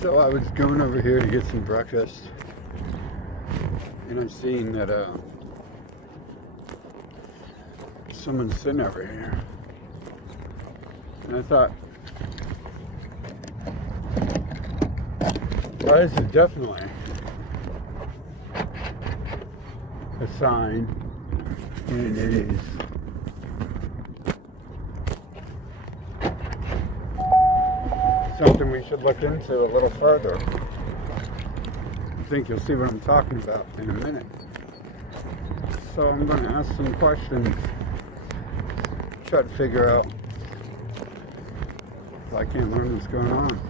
So I was going over here to get some breakfast, and I seen that someone's sitting over here, and I thought, well, this is definitely a sign, and it is something we should look into a little further. I think you'll see what I'm talking about in a minute. So I'm going to ask some questions, try to figure out if I can't learn what's going on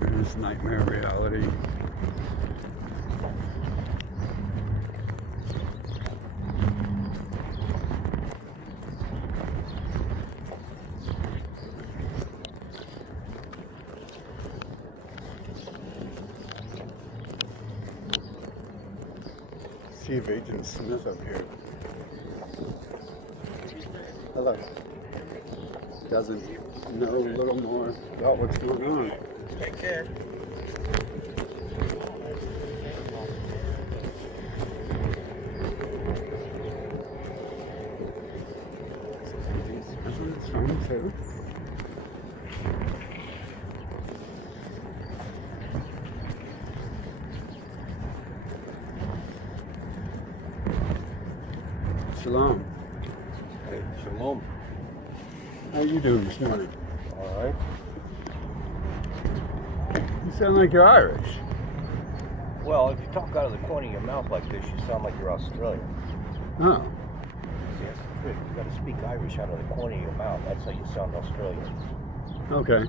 in this nightmare reality. See if Agent Smith up here. Hello. Doesn't know a little more about what's going on. Take care. Agent Smith on his phone too. Shalom. Hey, shalom. How you doing this morning? All right. You sound like you're Irish. Well, if you talk out of the corner of your mouth like this, you sound like you're Australian. Oh. See, that's the trick. You got to speak Irish out of the corner of your mouth. That's how you sound Australian. Okay.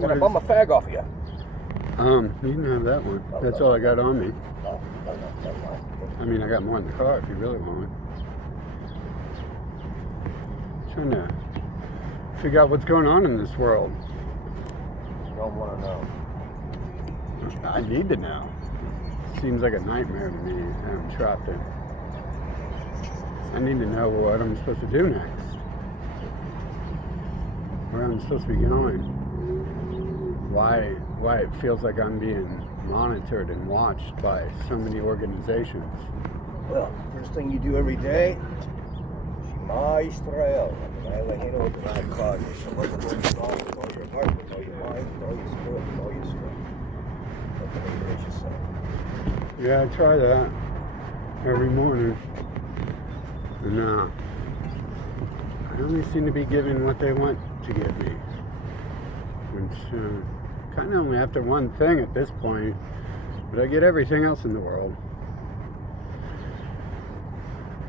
Can I bum a fag off of you? You can have that one. That's all I got on me. No. I mean, I got more in the car if you really want it. Trying to figure out what's going on in this world. Don't want to know. I need to know. Seems like a nightmare to me, and I'm trapped in. I need to know what I'm supposed to do next. Where I'm supposed to be going. Why it feels like I'm being monitored and watched by so many organizations. Well, first thing you do every day, Shema Yisrael. Eloheinu Adonai Echad. With all your heart, with all your mind, with all your spirit, with all your strength. Let the name raise yourself. Yeah, I try that every morning. And I only seem to be giving what they want to give me. Which kind of only after one thing at this point, but I get everything else in the world.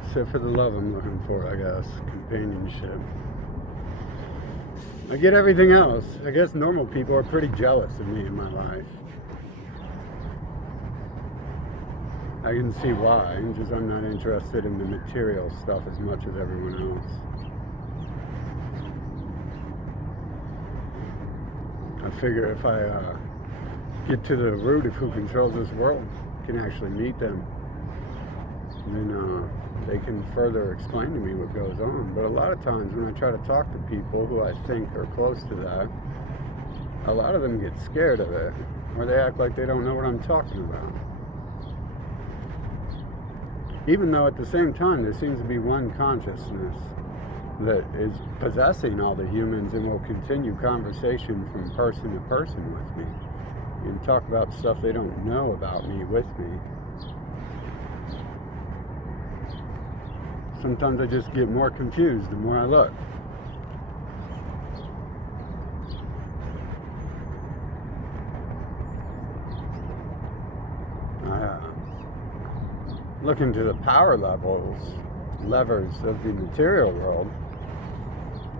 Except for the love I'm looking for, I guess. Companionship. I get everything else. I guess normal people are pretty jealous of me in my life. I can see why. I'm not interested in the material stuff as much as everyone else. I figure if I get to the root of who controls this world, can actually meet them, then they can further explain to me what goes on. But a lot of times when I try to talk to people who I think are close to that, a lot of them get scared of it, or they act like they don't know what I'm talking about. Even though at the same time there seems to be one consciousness that is possessing all the humans and will continue conversation from person to person with me and talk about stuff they don't know about me with me. Sometimes I just get more confused the more I look. I look into the power levers of the material world.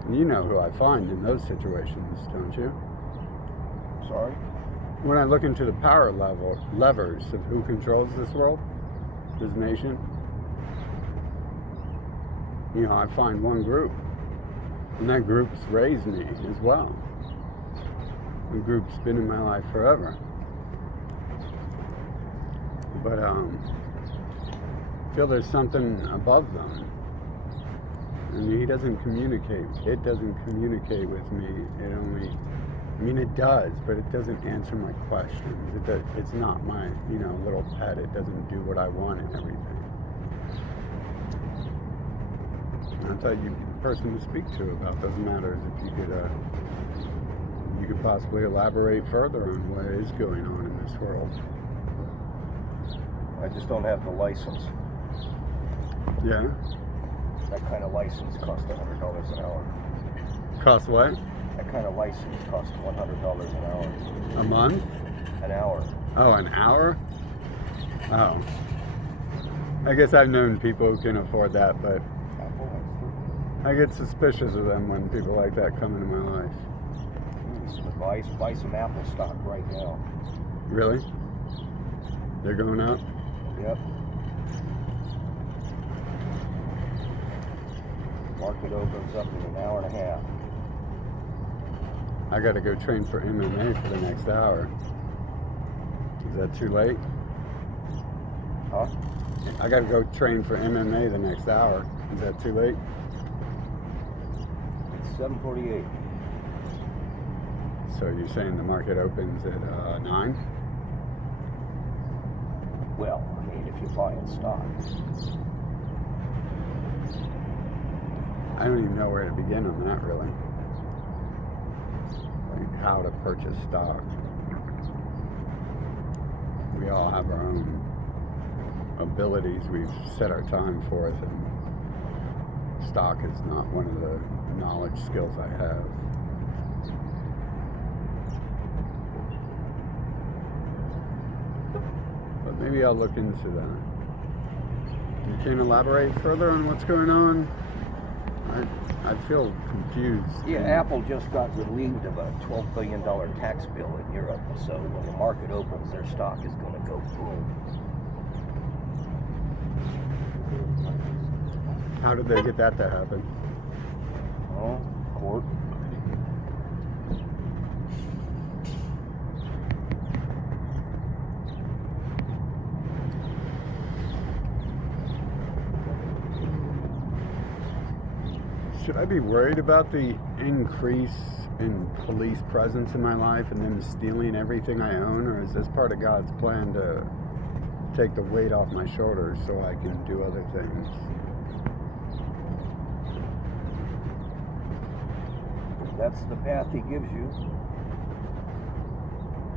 You know who I find in those situations, don't you? Sorry? When I look into the power levers of who controls this world, this nation, you know, I find one group, and that group's raised me as well. The group's been in my life forever. But I feel there's something above them. And he doesn't communicate. It doesn't communicate with me. It only I mean, it does, but it doesn't answer my questions. It's not my, little pet. It doesn't do what I want and everything. I thought you'd be the person to speak to about those matters. If you could possibly elaborate further on what is going on in this world. I just don't have the license. Yeah. That kind of license costs $100 an hour. Cost what? That kind of license costs $100 an hour. A month? An hour. Oh, an hour? Oh. I guess I've known people who can afford that, but I get suspicious of them when people like that come into my life. Some advice, buy some Apple stock right now. Really? They're going up? Yep. Market opens up in an hour and a half. I gotta go train for MMA for the next hour. Is that too late? Huh? I gotta go train for MMA the next hour. Is that too late? It's 7:48. So you're saying the market opens at 9? Well, I mean, if you're buying stock. I don't even know where to begin on that, really. Like how to purchase stock. We all have our own abilities. We've set our time forth, and stock is not one of the knowledge skills I have. But maybe I'll look into that. You can elaborate further on what's going on? I feel confused. Yeah, Apple just got relieved of a $12 billion tax bill in Europe, so when the market opens, their stock is going to go boom. How did they get that to happen? Oh, court. Should I be worried about the increase in police presence in my life and them stealing everything I own, or is this part of God's plan to take the weight off my shoulders so I can do other things? That's the path he gives you.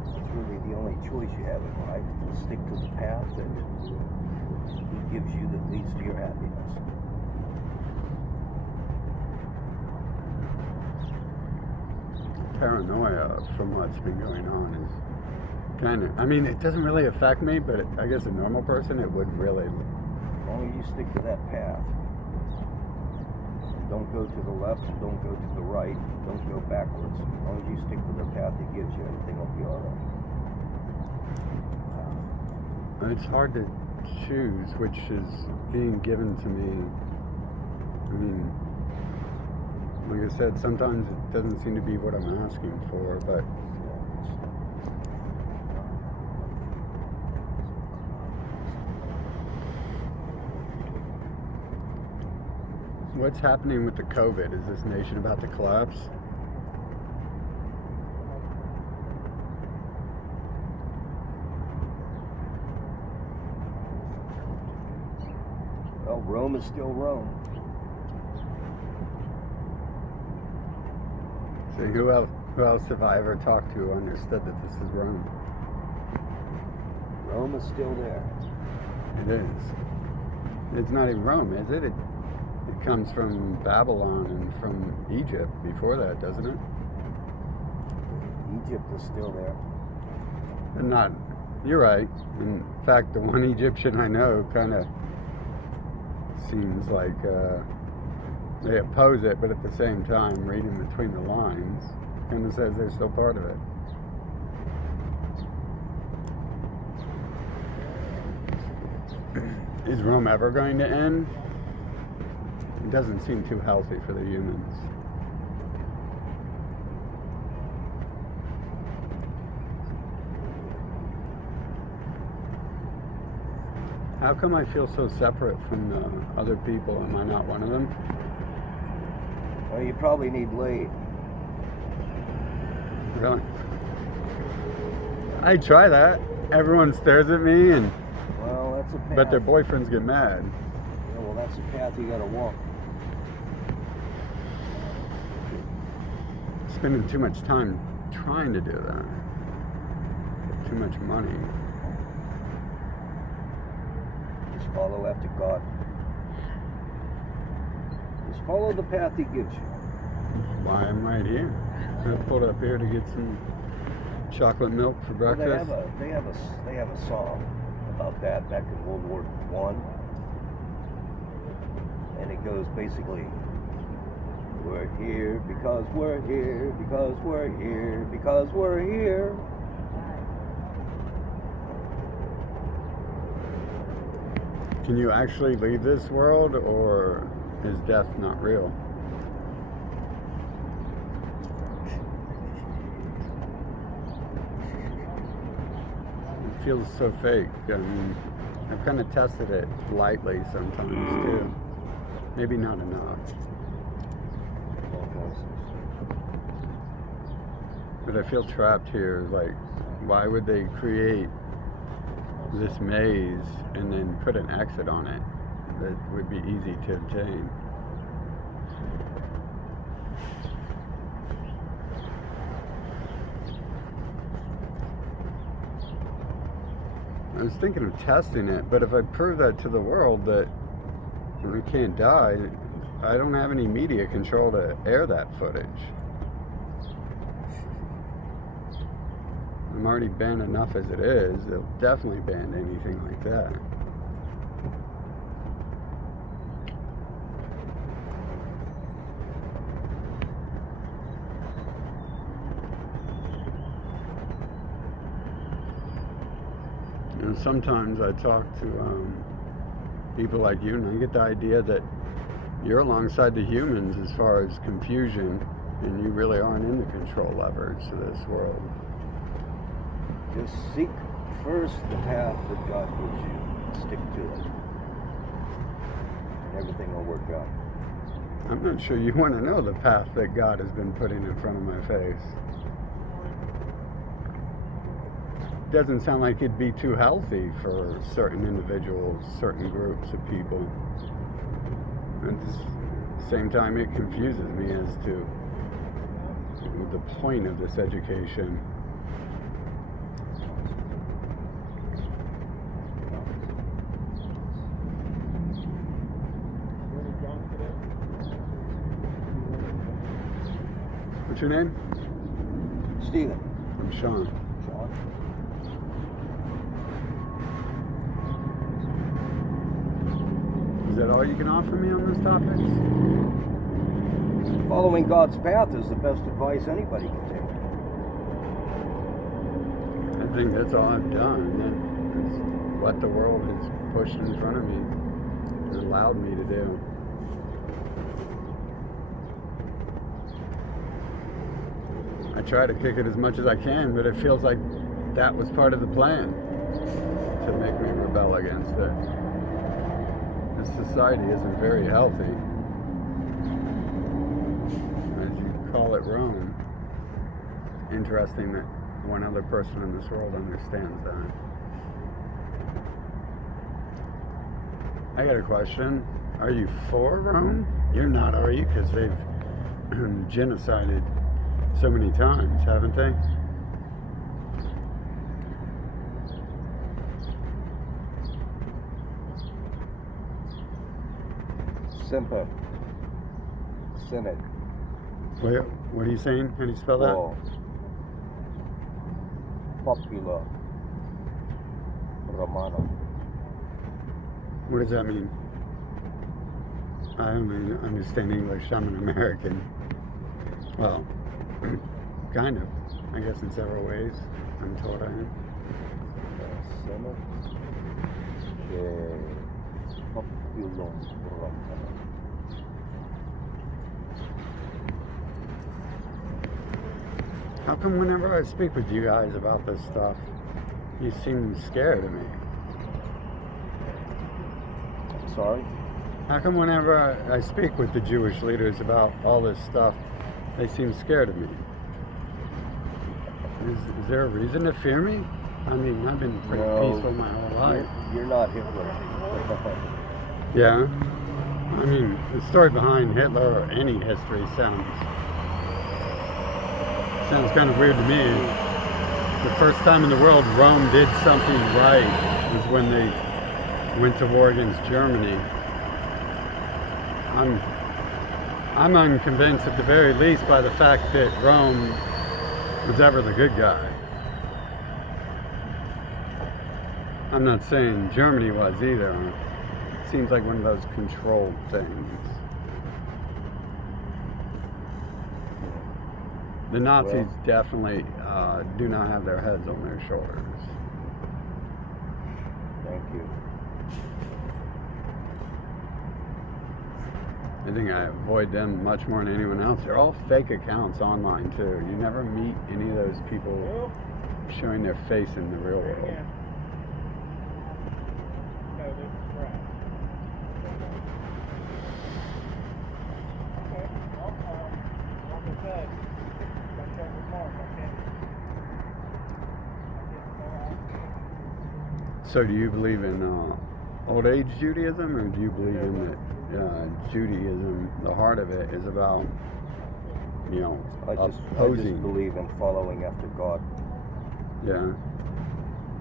It's really the only choice you have in life, to stick to the path that he gives you that leads to your happiness. Paranoia from what's been going on is kind of, I mean, it doesn't really affect me, but I guess a normal person, it would really. As long as you stick to that path. Don't go to the left and don't go to the right. Don't go backwards. As long as you stick to the path he gives you, everything will be alright. It's hard to choose which is being given to me. I mean, like I said, sometimes it doesn't seem to be what I'm asking for, but what's happening with the COVID? Is this nation about to collapse? Well, Rome is still Rome. See, who else have I ever talked to who understood that this is Rome? Rome is still there. It is. It's not even Rome, is it? It comes from Babylon and from Egypt before that, doesn't it? Egypt is still there. And not, you're right. In fact, the one Egyptian I know kind of seems like they oppose it, but at the same time, reading between the lines, kind of says they're still part of it. Is Rome ever going to end? It doesn't seem too healthy for the humans. How come I feel so separate from the other people? Am I not one of them? Well, you probably need Lade. Really? I try that. Everyone stares at me, and Well, that's a path. but their boyfriends get mad. Yeah, well, that's a path you gotta walk. Spending too much time trying to do that. Too much money. Just follow after God. Just follow the path He gives you. Why I'm right here. I pulled up here to get some chocolate milk for Well, breakfast. they have a song about that back in World War I, and it goes basically, we're here because we're here because we're here because we're here. Can you actually leave this world, or is death not real? It feels so fake. I mean, I've kind of tested it lightly sometimes too. Maybe not enough. But I feel trapped here. Like, why would they create this maze and then put an exit on it that would be easy to obtain? I was thinking of testing it, but if I prove that to the world that we can't die, I don't have any media control to air that footage. I'm already banned enough as it is. They'll definitely ban anything like that. You know, sometimes I talk to people like you, and I get the idea that you're alongside the humans as far as confusion, and you really aren't in the control levers of this world. Just seek first the path that God gives you. Stick to it. And everything will work out. I'm not sure you want to know the path that God has been putting in front of my face. Doesn't sound like it'd be too healthy for certain individuals, certain groups of people. At the same time, it confuses me as to the point of this education. What's your name? Stephen. I'm Sean. Sean. Is that all you can offer me on this topic? Following God's path is the best advice anybody can take. I think that's all I've done. That's what the world has pushed in front of me and allowed me to do. I try to kick it as much as I can, but it feels like that was part of the plan to make me rebel against it. This society isn't very healthy. As you call it Rome. Interesting that one other person in this world understands that. I got a question. Are you for Rome? You're not, are you? Because they've genocided so many times, haven't they? Semper. Senate. Wait, what are you saying? How do you spell that? Oh. Popula. Romana. What does that mean? I don't even understand English. I'm an American. Well, kind of. I guess in several ways. I'm told I am. Senate. Populum Romana. How come whenever I speak with you guys about this stuff, you seem scared of me? Sorry? How come whenever I speak with the Jewish leaders about all this stuff, they seem scared of me? Is there a reason to fear me? I mean, I've been pretty peaceful my whole life. You're not Hitler. Yeah. I mean, the story behind Hitler or any history sounds kind of weird to me. The first time in the world Rome did something right was when they went to war against Germany. I'm unconvinced, at the very least, by the fact that Rome was ever the good guy. I'm not saying Germany was either. It seems like one of those controlled things. The Nazis definitely do not have their heads on their shoulders. Thank you. I think I avoid them much more than anyone else. They're all fake accounts online too. You never meet any of those people showing their face in the real world. So do you believe in old age Judaism, or do you believe in that Judaism, the heart of it, is about, I just believe in following after God. Yeah.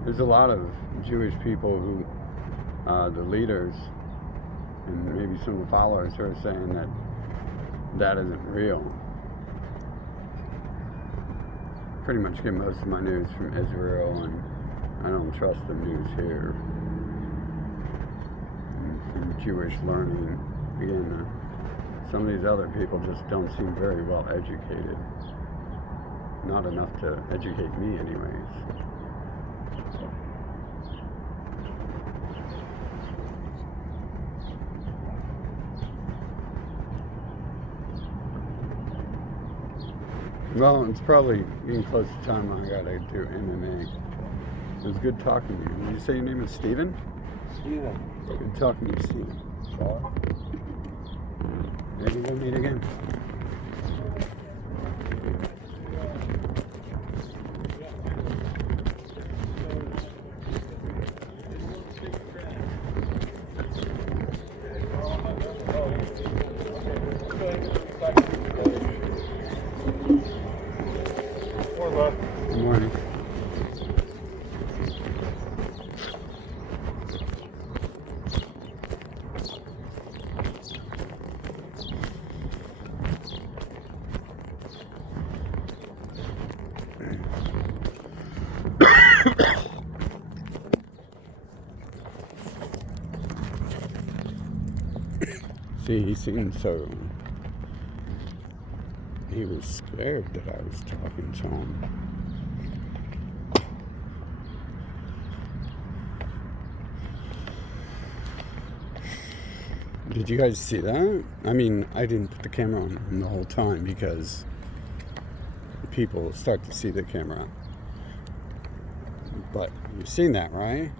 There's a lot of Jewish people who, the leaders, and maybe some of the followers, are saying that that isn't real. Pretty much get most of my news from Israel, and I don't trust the news here. From Jewish learning, again, some of these other people just don't seem very well educated. Not enough to educate me, anyways. Well, it's probably getting close to time I gotta do MMA. It was good talking to you. Did you say your name is Steven? Steven. Good talking to you, Steven. Sean? Maybe we'll meet again. Good morning. See, he seemed so... He was scared that I was talking to him. Did you guys see that? I mean, I didn't put the camera on him the whole time because people start to see the camera. But you've seen that, right?